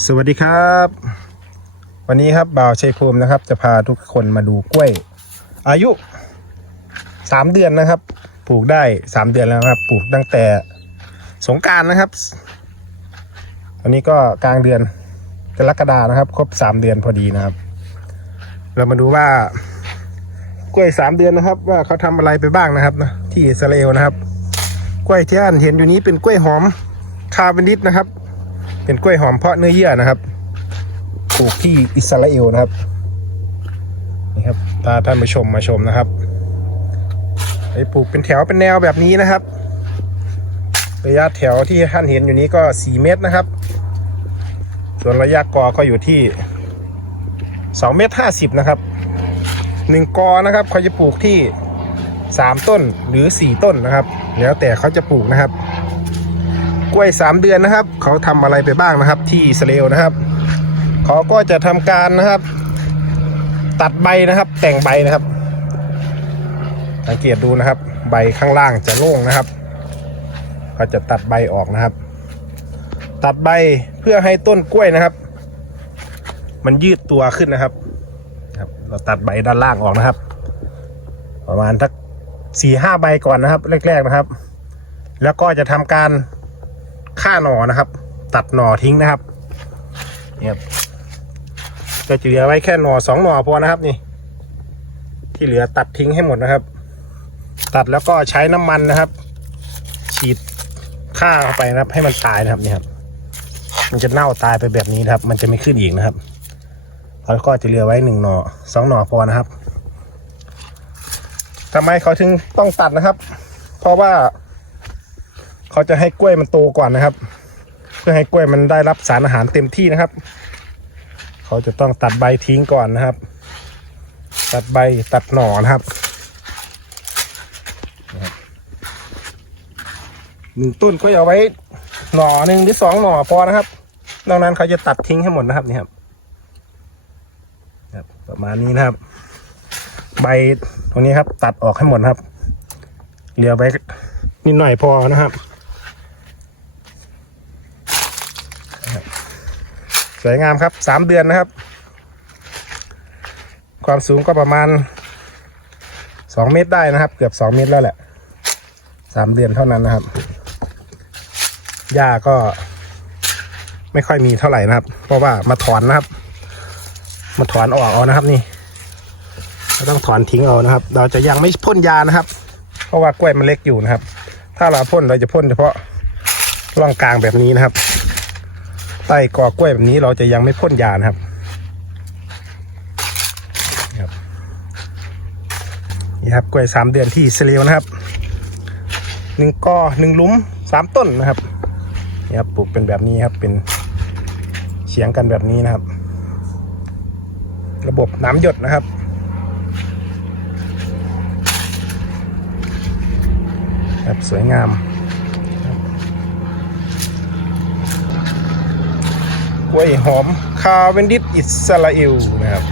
สวัสดีครับ วันนี้ครับบ่าวชัยภูมินะครับ จะพาทุกคนมาดูกล้วย อายุสามเดือนนะครับ ปลูกได้สามเดือนแล้วครับ ปลูกตั้งแต่สงการนะครับวันนี้ก็กลางเดือนกรกฎานะครับ ครบสามเดือนพอดีนะครับ เรามาดูว่ากล้วยสามเดือนนะครับ ว่าเขาทำอะไรไปบ้างนะครับนะที่อิสราเอลนะครับ กล้วยที่ท่านเห็นอยู่นี้เป็นกล้วยหอมคาร์บอนิดนะครับ เป็นกล้วยหอมเพาะเนื้อเยื่อนะครับปลูกที่อิสราเอลนะครับนี่ครับพาท่านผู้ชมมาชมนะครับไปปลูกเป็นแถวเป็นแนวแบบนี้นะครับระยะแถวที่ท่านเห็นอยู่นี้ก็ 4 เมตรนะครับ ส่วนระยะกอก็อยู่ที่ 2 เมตร 50 นะครับ 1 กอนะครับเขาจะปลูกที่ 3 ต้นหรือ 4 ต้นนะครับ แล้วแต่เขาจะปลูกนะครับ กล้วย 3 เดือนนะครับ เขาทำอะไรไปบ้างนะครับ ที่อิสราเอลนะครับ เขาก็จะทำการนะครับ ตัดใบนะครับ แต่งใบนะครับ สังเกตดูนะครับ ใบข้างล่างจะโล่งนะครับเขาจะตัดใบออกนะครับ ตัดใบเพื่อให้ต้นกล้วยนะครับ มันยืดตัวขึ้นนะครับครับ เราตัดใบด้านล่างออกนะครับ ประมาณทักสี่ห้าใบก่อนนะครับ แรก ๆนะครับ แล้วก็จะทำการ ฆ่าหน่อนะครับ ตัดหน่อทิ้งนะครับนี่ครับก็จะเหลือไว้แค่หน่อสองหน่อพอนะครับนี่ ที่เหลือตัดทิ้งให้หมดนะครับ ตัดแล้วก็ใช้น้ำมันนะครับ ฉีดฆ่าเข้าไปนะครับ ให้มันตายนะครับนี่ครับมันจะเน่าตายไปแบบนี้นะครับ มันจะไม่ขึ้นอีกนะครับแล้วก็จะเหลือไว้หนึ่งหน่อสองหน่อพอนะครับทำไมเขาถึงต้องตัดนะครับ เพราะว่า เขาจะให้กล้วยมันโตก่อนนะครับ เพื่อให้กล้วยมันได้รับสารอาหารเต็มที่นะครับ เขาจะต้องตัดใบทิ้งก่อนนะครับ ตัดใบตัดหน่อนะครับหนึ่งต้นก็เอาไว้หน่อหนึ่งหรือสองหน่อพอนะครับนอกนั้นเขาจะตัดทิ้งให้หมดนะครับนี่ครับประมาณนี้นะครับ ใบตรงนี้ครับ ตัดออกให้หมดครับเหลือไว้นิดหน่อยพอนะครับ สวยงามครับสามเดือนนะครับ ความสูงก็ประมาณสองเมตรได้นะครับ เกือบสองเมตรแล้วแหละสามเดือนเท่านั้นนะครับหญ้าก็ไม่ค่อยมีเท่าไหร่นะครับ เพราะว่ามาถอนนะครับ มาถอนออกเอานะครับนี่เราต้องถอนทิ้งเอานะครับ เราจะยังไม่พ่นยานะครับ เพราะว่ากล้วยมันเล็กอยู่นะครับ ถ้าเราพ่นเราจะพ่นเฉพาะร่องกลางแบบนี้นะครับ ใต้กอกล้วยแบบนี้เราจะยังไม่พ่นยานะครับนี่ครับกล้วยสามเดือนที่อิสราเอลนะครับหนึ่งกอหนึ่งลุมสามต้นนะครับนี่ครับปลูกเป็นแบบนี้ครับเป็นเฉียงกันแบบนี้นะครับ ระบบน้ำหยดนะครับครับสวยงาม กล้วยหอม คาเวนดิสอิสราเอลนะครับ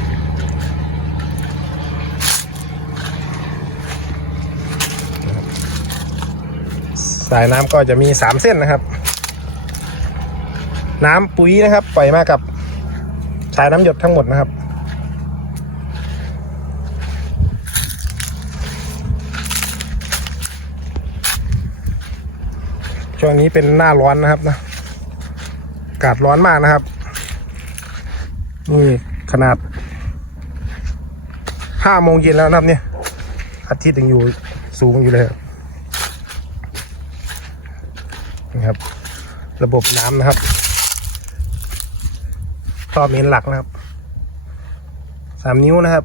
สายน้ำก็จะมี 3 เส้นนะครับ น้ำปุ๋ยนะครับ ปล่อยมากับสายน้ำหยดทั้งหมดนะครับช่วงนี้เป็นหน้าร้อนนะครับนะากาศร้อนมากนะครับ นี่ขนาดห้าโมงเย็นแล้วนะครับเนี่ยอาทิตย์ยังอยู่สูงอยู่เลยครับนี่ครับ ระบบน้ำนะครับท่อเมนหลักนะครับสามนิ้วนะครับ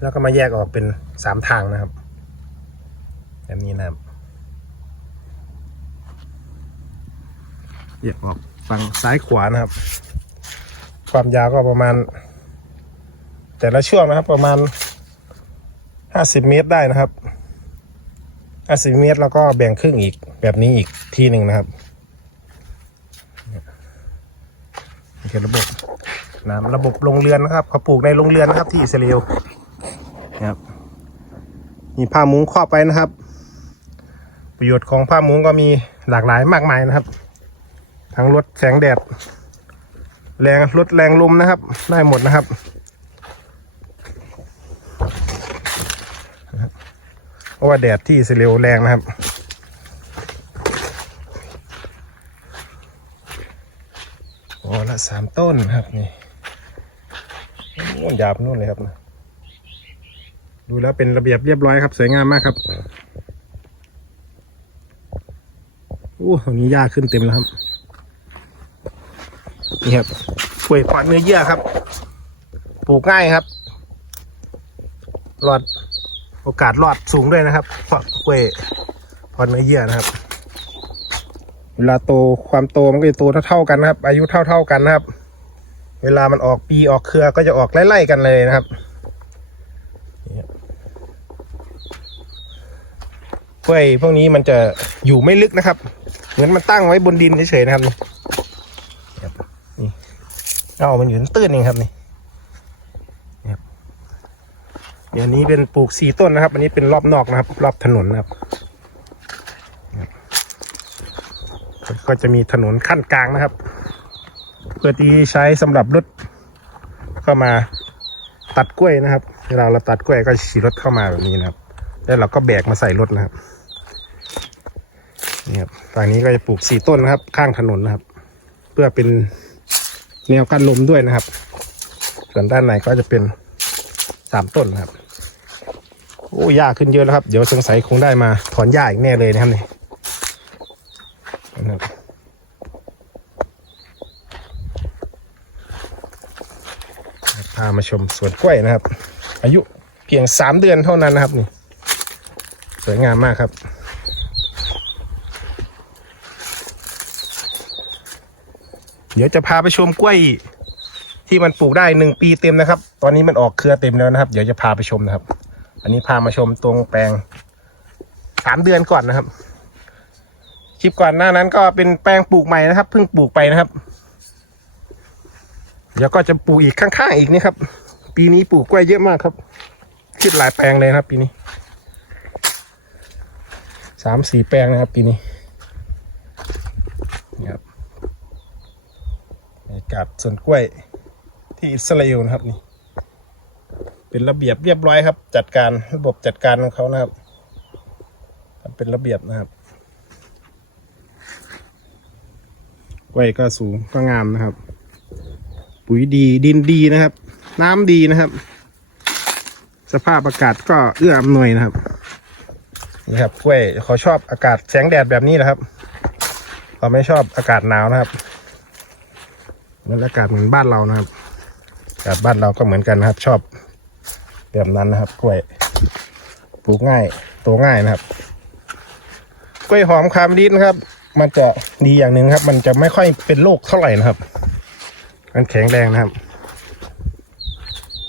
แล้วก็มาแยกออกเป็นสามทางนะครับแบบนี้นะครับแยกออก ฝั่งซ้ายขวานะครับ ความยาวก็ประมาณ แต่ละช่วงนะครับประมาณห้าสิบเมตรได้นะครับห้าสิบเมตรแล้วก็แบ่งครึ่งอีกแบบนี้อีกทีหนึ่งนะครับนี่คือระบบน้ำระบบโรงเรือนนะครับเขาปลูกในโรงเรือนนะครับที่อิสราเอลนะครับมีผ้ามุ้งครอบไปนะครับ ประโยชน์ของผ้ามุ้งก็มีหลากหลายมากมายนะครับ ทั้งลดแสงแดด แรงลดแรงลมนะครับ ได้หมดนะครับ เพราะว่าแดดที่อิสราเอลแรงนะครับโอ้ละสามต้นครับนี่นู่นหยาบนู่นเลยครับนะดูแล้วเป็นระเบียบเรียบร้อยครับ สวยงามมากครับโอ้ตรงนี้หญ้าขึ้นเต็มแล้วครับ นี่ครับกล้วยปอดเนื้อเยื่อครับ ปลูกง่ายครับรอดโอกาสรอดสูงด้วยนะครับเพราะกล้วยปอดเนื้อเยื่อนะครับ เวลาโตความโตมันก็จะโตเท่าๆกันนะครับ อายุเท่า ๆกันนะครับ เวลามันออกปีออกเครือก็จะออกไล่ๆกันเลยนะครับกล้วยพวกนี้มันจะอยู่ไม่ลึกนะครับ เหมือนมันตั้งไว้บนดินเฉยๆนะครับ เอามันอยู่ตื้นเองครับนี่นี่ครับเดี๋ยวนี้เป็นปลูกสี่ต้นนะครับ อันนี้เป็นรอบนอกนะครับ รอบถนนนะครับ ก็จะมีถนนขั้นกลางนะครับ เพื่อที่ใช้สำหรับรถเข้ามาตัดกล้วยนะครับ เวลาเราตัดกล้วยก็ขี่รถเข้ามาแบบนี้นะครับ แล้วเราก็แบกมาใส่รถนะครับ นี่ครับฝั่งนี้ก็จะปลูกสี่ต้นนะครับ ข้างถนนนะครับ เพื่อเป็น แนวกั้นลมด้วยนะครับ ส่วนด้านในก็จะเป็นสามต้นนะครับ โอ้หญ้าขึ้นเยอะแล้วครับ เดี๋ยวสงสัยคงได้มาถอนหญ้าอีกแน่เลยนะครับนี่นะครับพามาชมสวนกล้วยนะครับ อายุเพียงสามเดือนเท่านั้นนะครับนี่สวยงามมากครับ เดี๋ยวจะพาไปชมกล้วย ที่มันปลูกได้หนึ่งปีเต็มนะครับ ตอนนี้มันออกเครือเต็มแล้วนะครับ เดี๋ยวจะพาไปชมนะครับ อันนี้พามาชมตรงแปลงสามเดือนก่อนนะครับ คลิปก่อนหน้านั้นก็เป็นแปลงปลูกใหม่นะครับ เพิ่งปลูกไปนะครับ เดี๋ยวก็จะปลูกอีกข้างๆอีกนี่ครับ ปีนี้ปลูกกล้วยเยอะมากครับคิดหลายแปลงเลยนะครับ ปีนี้สามสี่แปลงนะครับปีนี้ครับ กาศสวนกล้วยที่อิสราเอลนะครับนี่ เป็นระเบียบเรียบร้อยครับ จัดการระบบจัดการของเขานะครับเป็นระเบียบนะครับไว้ก็สูงก็งามนะครับ ปุ๋ยดีดินดีนะครับ น้ำดีนะครับ สภาพอากาศก็เอื้ออำนวยนะครับนี่ครับกล้วยเขาชอบอากาศแสงแดดแบบนี้นะครับเขาไม่ชอบอากาศหนาวนะครับ เหมือนอากาศเหมือนบ้านเรานะครับอากาศบ้านเราก็เหมือนกันนะครับ ชอบแบบนั้นนะครับกล้วยปลูกง่ายโตง่ายนะครับกล้วยหอมคามดินะครับ มันจะดีอย่างหนึ่งครับ มันจะไม่ค่อยเป็นโรคเท่าไหร่นะครับ มันแข็งแรงนะครับ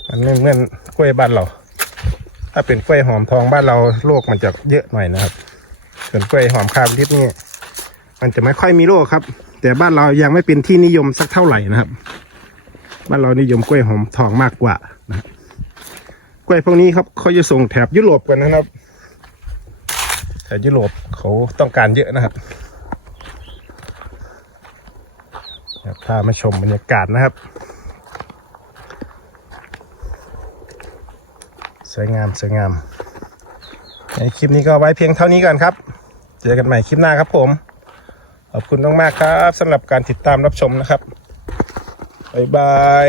มันไม่เหมือนกล้วยบ้านเรา ถ้าเป็นกล้วยหอมทองบ้านเราโรคมันจะเยอะหน่อยนะครับ ส่วนกล้วยหอมคามลิบนี่มันจะไม่ค่อยมีโรคครับ แต่บ้านเรายังไม่เป็นที่นิยมสักเท่าไหร่นะครับ บ้านเรานิยมกล้วยหอมทองมากกว่านะครับกล้วยพวกนี้ครับเขาจะส่งแถบยุโรปกันนะครับแถบยุโรปเขาต้องการเยอะนะครับพามาชมบรรยากาศนะครับ สวยงามสวยงาม ในคลิปนี้ก็ไว้เพียงเท่านี้ก่อนครับ เจอกันใหม่คลิปหน้าครับผม ขอบคุณมากๆครับสำหรับการติดตามรับชมนะครับบ๊ายบาย